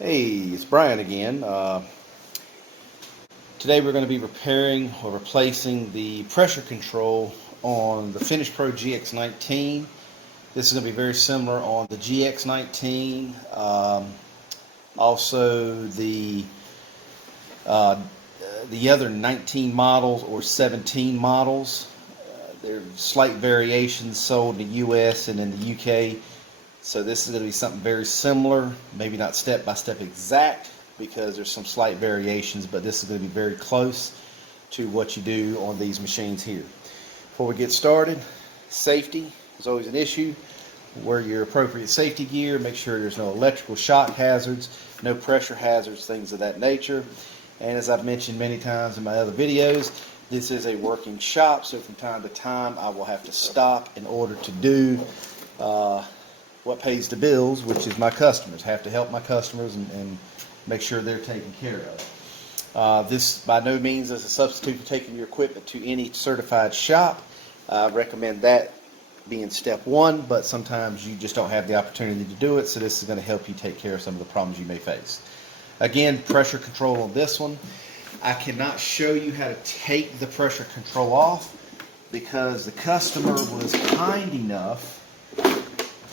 Hey, it's Brian again. Today we're going to be repairing or replacing the pressure control on the Finish Pro GX19. This is going to be very similar on the GX19, also uh, the other 19 models or 17 models. There are slight variations sold in the US and in the UK. So this is going to be something very similar, maybe not step by step exact because there's some slight variations, but this is going to be very close to what you do on these machines here. Before we get started, safety is always an issue. Wear your appropriate safety gear, make sure there's no electrical shock hazards, no pressure hazards, things of that nature. And as I've mentioned many times in my other videos, this is a working shop, so from time to time I will have to stop in order to do what pays the bills, which is my customers. Have to help my customers and make sure they're taken care of. This by no means is a substitute for taking your equipment to any certified shop. I recommend that being step one, but sometimes you just don't have the opportunity to do it, so this is going to help you take care of some of the problems you may face. Again, pressure control on this one. I cannot show you how to take the pressure control off because the customer was kind enough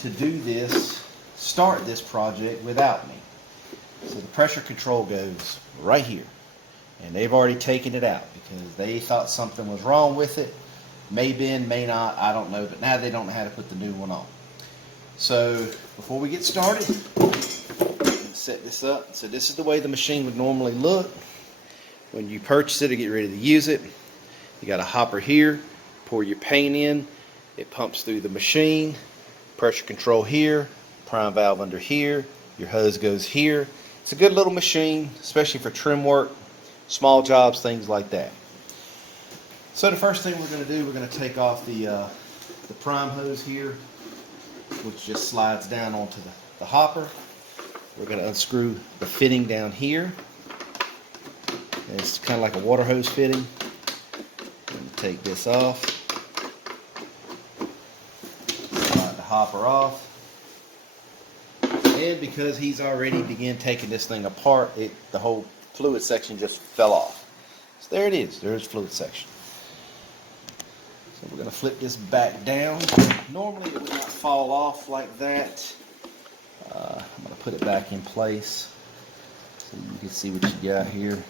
to do this, start this project without me. So the pressure control goes right here, and they've already taken it out because they thought something was wrong with it. May been, may not, I don't know, but now they don't know how to put the new one on. So before we get started, set this up. So this is the way the machine would normally look when you purchase it or get ready to use it. You got a hopper here, pour your paint in, it pumps through the machine. Pressure control here, prime valve under here, your hose goes here. It's a good little machine, especially for trim work, small jobs, things like that. So the first thing we're going to do, we're going to take off the prime hose here, which just slides down onto the hopper. We're going to unscrew the fitting down here. And it's kind of like a water hose fitting. Take this off. Hopper off, and because he's already began taking this thing apart, the whole fluid section just fell off. So there it is, there's fluid section. So we're going to flip this back down. Normally it would not fall off like that. I'm going to put it back in place so you can see what you got here.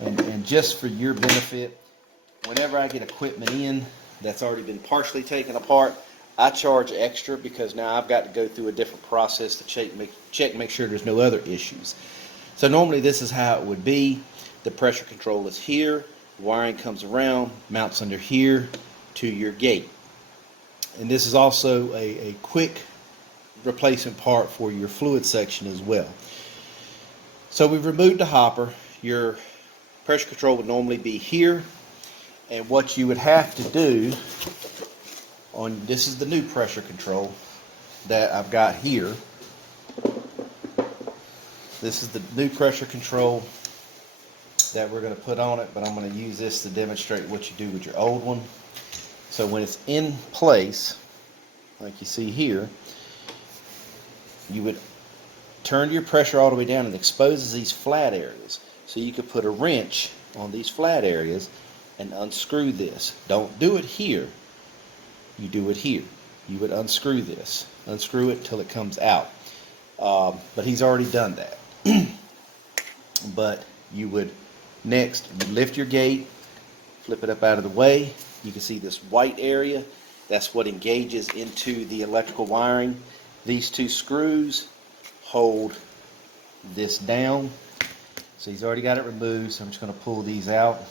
And just for your benefit, whenever I get equipment in that's already been partially taken apart, I charge extra because now I've got to go through a different process to check, make sure there's no other issues. So normally this is how it would be. The pressure control is here, wiring comes around, mounts under here to your gate. And this is also a quick replacement part for your fluid section as well. So we've removed the hopper. Your pressure control would normally be here, and what you would have to do this is the new pressure control that I've got here. This is the new pressure control that we're going to put on it, but I'm going to use this to demonstrate what you do with your old one. So when it's in place, like you see here, you would turn your pressure all the way down and it exposes these flat areas. So you could put a wrench on these flat areas and unscrew this. Don't do it here. You do it here. You would unscrew this. Unscrew it till it comes out. But he's already done that. But you would next lift your gate, flip it up out of the way. You can see this white area. That's what engages into the electrical wiring. These two screws hold this down. So he's already got it removed. So I'm just going to pull these out.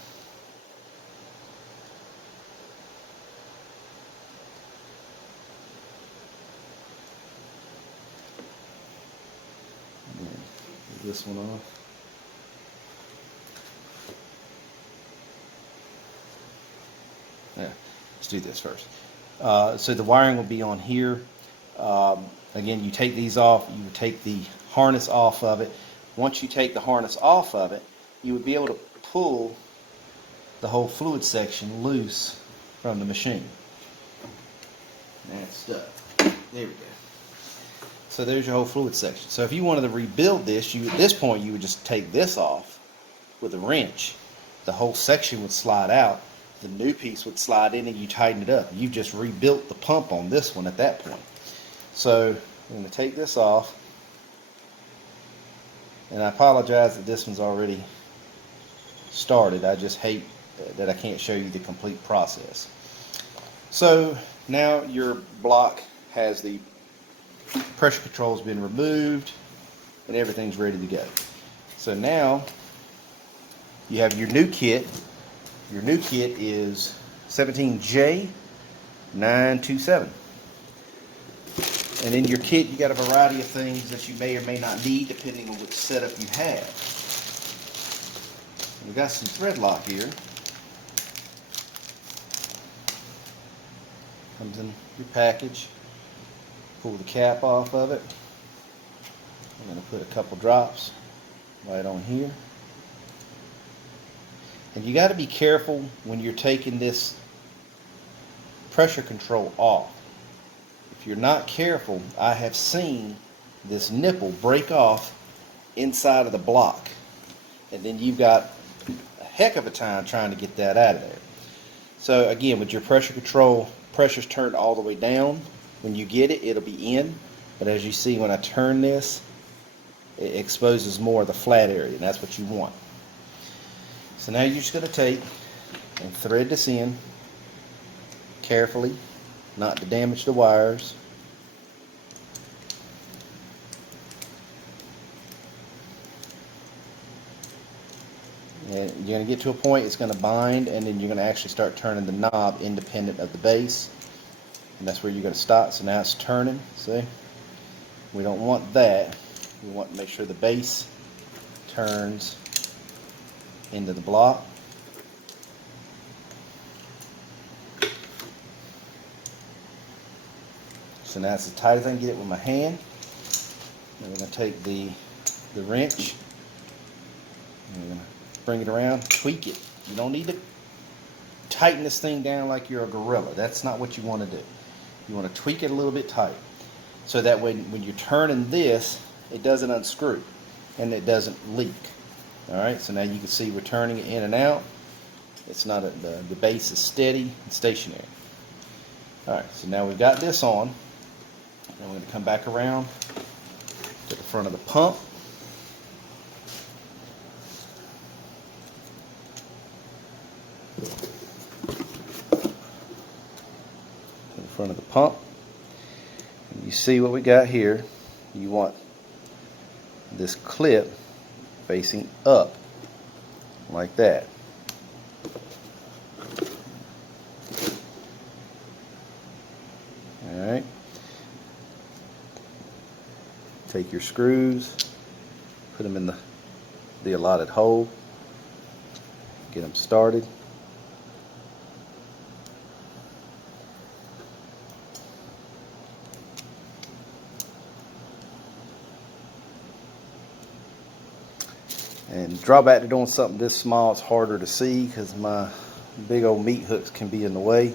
This one off. Yeah, let's do this first. So the wiring will be on here. Again, you take these off, you would take the harness off of it. Once you take the harness off of it, you would be able to pull the whole fluid section loose from the machine. That's stuck. There we go. So there's your whole fluid section. So if you wanted to rebuild this, at this point you would just take this off with a wrench. The whole section would slide out. The new piece would slide in and you tighten it up. You've just rebuilt the pump on this one at that point. So I'm going to take this off. And I apologize that this one's already started. I just hate that I can't show you the complete process. So now your block has the pressure control's been removed and everything's ready to go. So now you have your new kit. Your new kit is 17J927. And in your kit you got a variety of things that you may or may not need depending on which setup you have. We've got some thread lock here. Comes in your package. Pull the cap off of it. I'm going to put a couple drops right on here. And you got to be careful when you're taking this pressure control off. If you're not careful, I have seen this nipple break off inside of the block. And then you've got a heck of a time trying to get that out of there. So again, with your pressure control, pressure's turned all the way down. When you get it, it'll be in. But as you see, when I turn this, it exposes more of the flat area, and that's what you want. So now you're just going to take and thread this in carefully, not to damage the wires. And you're going to get to a point it's going to bind, and then you're going to actually start turning the knob independent of the base. And that's where you're going to stop. So now it's turning. See? We don't want that. We want to make sure the base turns into the block. So now it's as tight as I can get it with my hand. Then we're going to take the wrench. And we're going to bring it around, tweak it. You don't need to tighten this thing down like you're a gorilla. That's not what you want to do. You want to tweak it a little bit tight. So that when you're turning this, it doesn't unscrew and it doesn't leak. Alright, so now you can see we're turning it in and out. It's not the base is steady and stationary. Alright, so now we've got this on. Now we're going to come back around to the front of the pump. To the front of the pump. And you see what we got here. You want this clip facing up like that. Alright. Take your screws, put them in the allotted hole, get them started. And drawback to doing something this small, it's harder to see because my big old meat hooks can be in the way.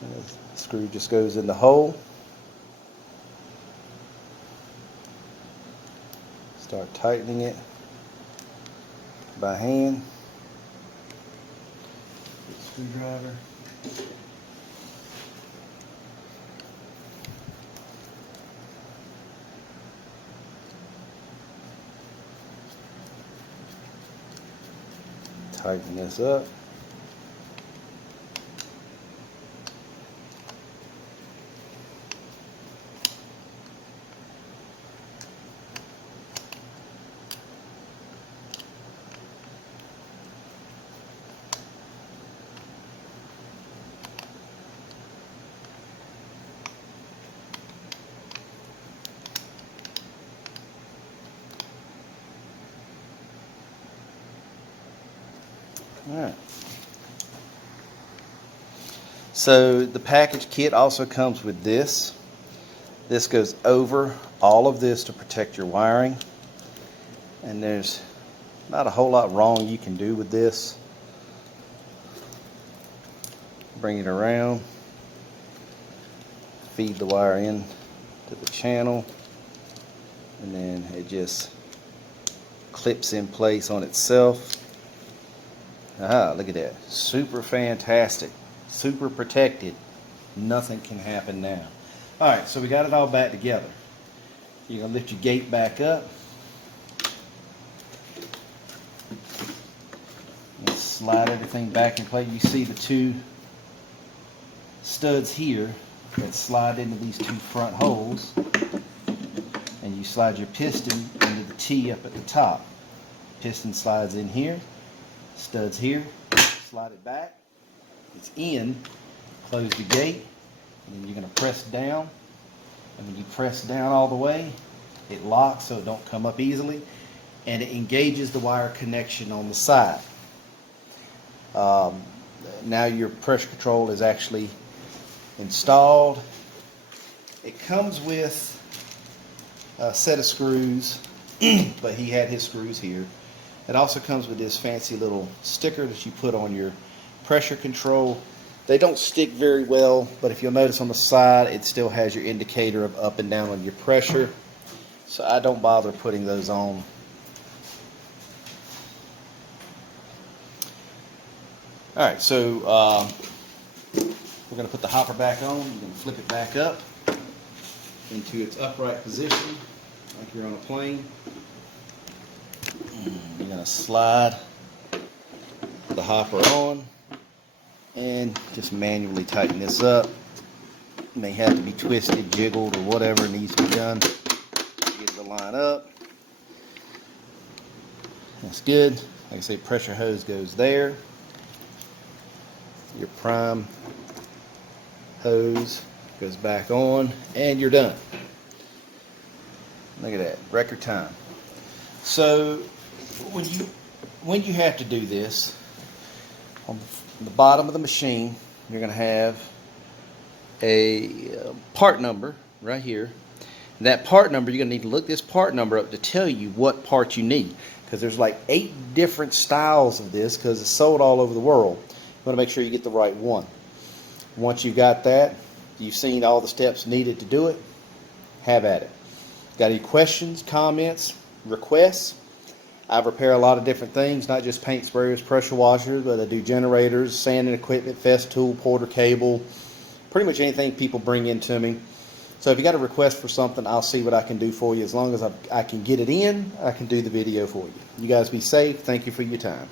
And the screw just goes in the hole. Start tightening it by hand. Screwdriver. Tighten this up. Alright. So the package kit also comes with this. This goes over all of this to protect your wiring. And there's not a whole lot wrong you can do with this. Bring it around. Feed the wire in to the channel. and then it just clips in place on itself. Ah, look at that. Super fantastic. Super protected. Nothing can happen now. Alright, so we got it all back together. You're going to lift your gate back up. And slide everything back in place. You see the two studs here that slide into these two front holes. And you slide your piston into the T up at the top. Piston slides in here. Studs here. Slide it back. It's in. Close the gate. And then you're going to press down. And when you press down all the way, it locks so it don't come up easily. And it engages the wire connection on the side. Now your pressure control is actually installed. It comes with a set of screws, but he had his screws here. It also comes with this fancy little sticker that you put on your pressure control. They don't stick very well, but if you'll notice on the side, it still has your indicator of up and down on your pressure. So I don't bother putting those on. Alright, so we're going to put the hopper back on. You're going to flip it back up into its upright position, like you're on a plane. You're going to slide the hopper on and just manually tighten this up. It may have to be twisted, jiggled, or whatever needs to be done to get it to line up. That's good. Like I say, pressure hose goes there. Your prime hose goes back on, and you're done. Look at that, record time. So when you have to do this, on the bottom of the machine, you're going to have a part number right here. And that part number, you're going to need to look this part number up to tell you what part you need, because there's like 8 different styles of this because it's sold all over the world. You want to make sure you get the right one. Once you've got that, you've seen all the steps needed to do it, have at it. Got any questions, comments, requests? I repair a lot of different things, not just paint sprayers, pressure washers, but I do generators, sanding equipment, Festool, Porter cable, pretty much anything people bring in to me. So if you got a request for something, I'll see what I can do for you. As long as I can get it in, I can do the video for you. You guys be safe. Thank you for your time.